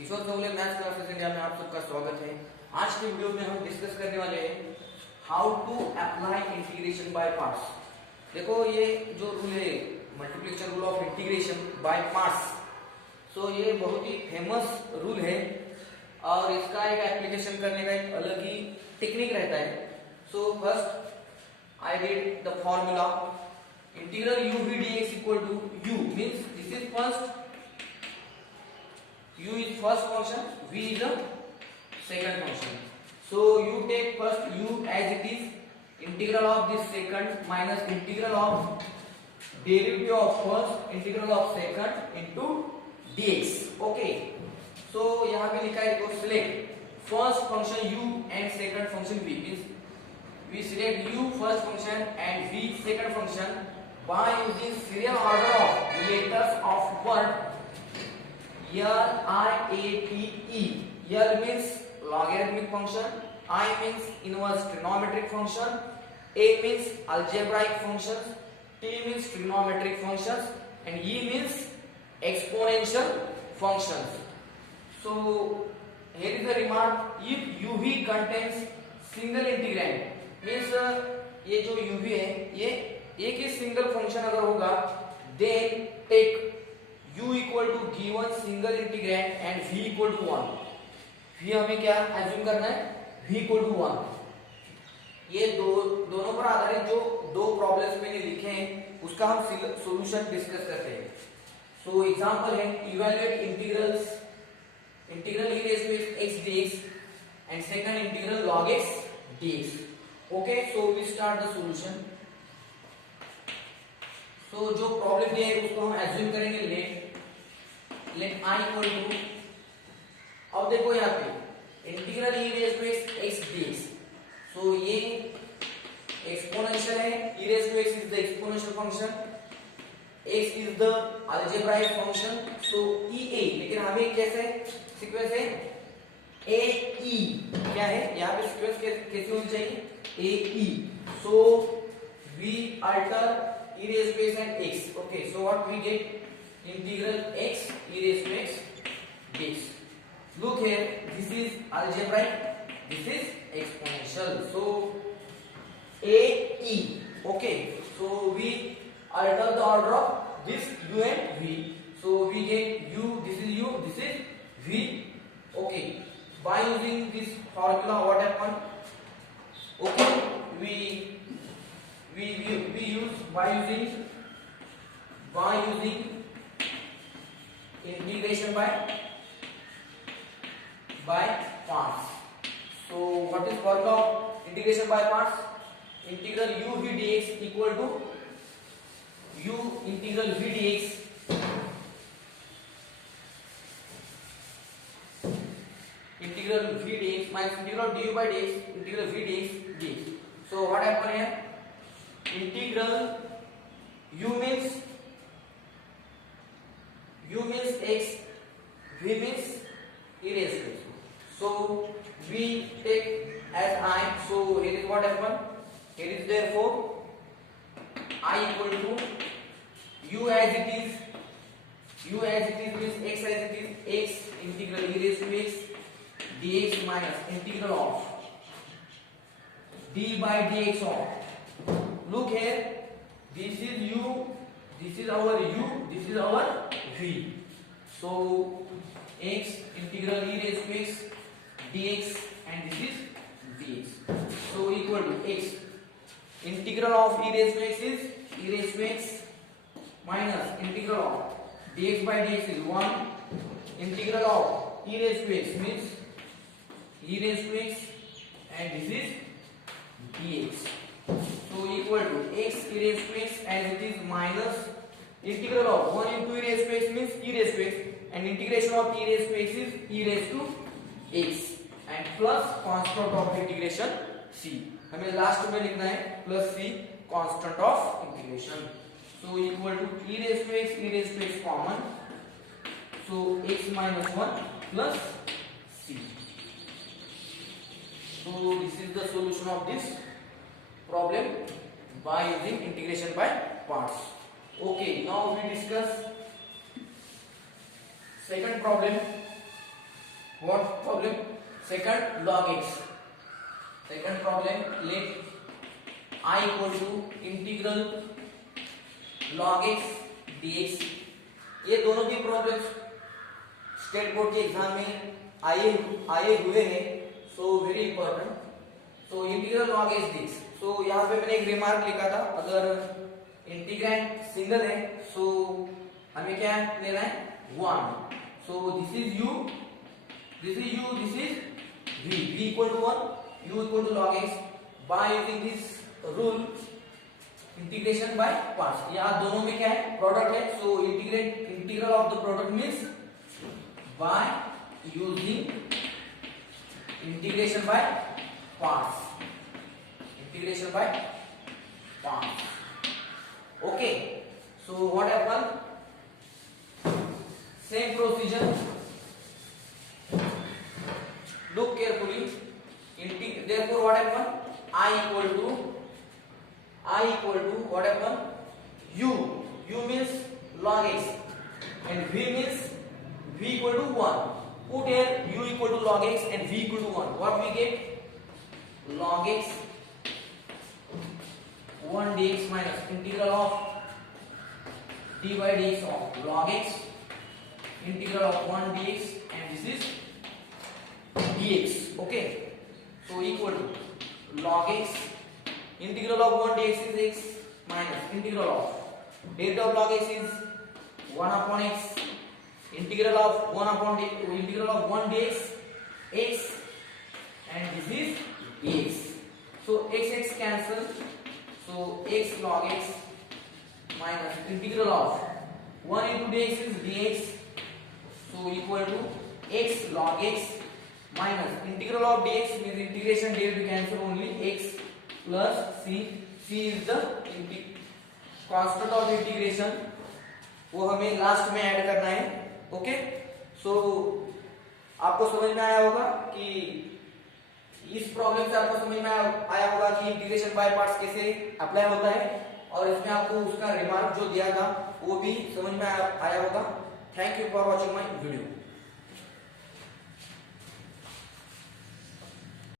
किशोर चौले maths classes India में आप सबका स्वागत है। आज की वीडियो में हम डिस्कस करने वाले हैं how to apply integration by parts. देखो ये जो रूल है multiplication rule of integration by parts, so ये बहुत ही फेमस रूल है और इसका एक एप्लीकेशन करने का एक अलग ही टेक्निक रहता है। So first I read the formula integral u v dx equal to u means this is first u is first function, v is the second function. So you take first u as it is, integral of this second minus integral of derivative of first integral of second into dx. Okay. So यहाँ पे लिखा है देखो select first function u and second function v means we select u first function and v second function by using serial order of letters of word L-I-A-T-E. L means logarithmic function, I means inverse trigonometric function, A means algebraic functions, T means trigonometric functions, and E means exponential functions. So here is the remark: if UV contains single integrand, means ये जो UV है ये एक ही single function अगर होगा, then take u equal to given single integrand and v equal to 1। v हमें क्या assume करना है, v इक्वल टू 1। ये दोनों पर आधारित जो दो प्रॉब्लम्स मैंने लिखे हैं उसका हम सॉल्यूशन डिस्कस करते हैं। सो एग्जांपल है evaluate integral e raise to x dx and second integral log x dx। Okay, so we start the solution. So जो प्रॉब्लम दिया है उसको हम एज्यूम करेंगे लेट i इक्वल टू, अब देखो यहाँ पे integral e raise to x dx, so ये एक्सपोनेंशियल है, e raise to x is the exponential function, x is the algebraic function, so e a, लेकिन हमें कैसे सीक्वेंस है a e, क्या है यहाँ पे सीक्वेंस कैसे होनी चाहिए a e, so we alter e raised to x and x. Okay, so what we get? Integral x e raised to x dx. Look here, this is algebraic, this is exponential. So a e. Okay, so we alter the order of this u and v. So we get u, this is u, this is v. Okay, by using this formula, what happened? Okay, we use by using integration by parts. So what is formula of integration by parts? Integral u v dx equal to u integral v dx integral v dx minus integral du by dx integral v dx. So what happened here? Integral u means x, v means e raised to x. So we take as I. So here is what happened. Here is therefore I equal to u as it is. U as it is means x as it is. X integral e raised to x dx minus integral of d by dx of. Look here, this is u, this is our u, this is our v. So x integral e raised to x dx and this is dx. So equal to x integral of e raised to x is e raised to x minus integral of dx by dx is 1. Integral of e raised to x means e raised to x and this is dx. So equal to x e raised to x as it is minus integral of 1 into e raised to x means e raised to x and integration of e raised to x is e raised to x and plus constant of integration c. हमें last में लिखना है plus c constant of integration. So equal to e raised to x common. So x minus 1 plus c. So this is the solution of this problem by using integration by parts. Okay, now we discuss second problem. What problem? Second, log x. Second problem, let I equal to integral log x dx. ये दोनों भी problems state board के exam में आए हुए हैं, so very important. So integral log x dx. सो यहाँ पे मैंने एक रिमार्क लिखा था, अगर इंटीग्रैंड सिंगल है सो हमें क्या लेना है 1. So this is u, this is u, this is v. v equal to 1, u equal to log x. By using this rule integration by parts, यहाँ दोनों में क्या है प्रोडक्ट है, so integral of the product means by using integration by parts. Integration by parts. Okay, so what happen, same procedure, look carefully. Therefore what happen, I equal to what happen, u means log x and v means v equal to 1. Put here u equal to log x and v equal to 1. What we get, log x 1 dx minus integral of dy dx of log x, integral of 1 dx, and this is dx. Okay, so equal to log x, integral of 1 dx is x minus integral of derivative of log x is 1 upon x, integral of 1 dx x, and this is dx. So x cancel, so x log x minus integral of 1 into dx is dx, so equal to x log x minus integral of dx means integration derivative cancel, only x plus c is the constant of integration, वो हमें last में add करना है. Okay, सो आपको समझ में आया होगा कि इस प्रॉब्लम से आपको समझ में आया होगा कि इंटीग्रेशन बाय पार्ट्स कैसे अप्लाई होता है, और इसमें आपको उसका रिमार्क जो दिया था वो भी समझ में आया होगा. Thank you for watching my video.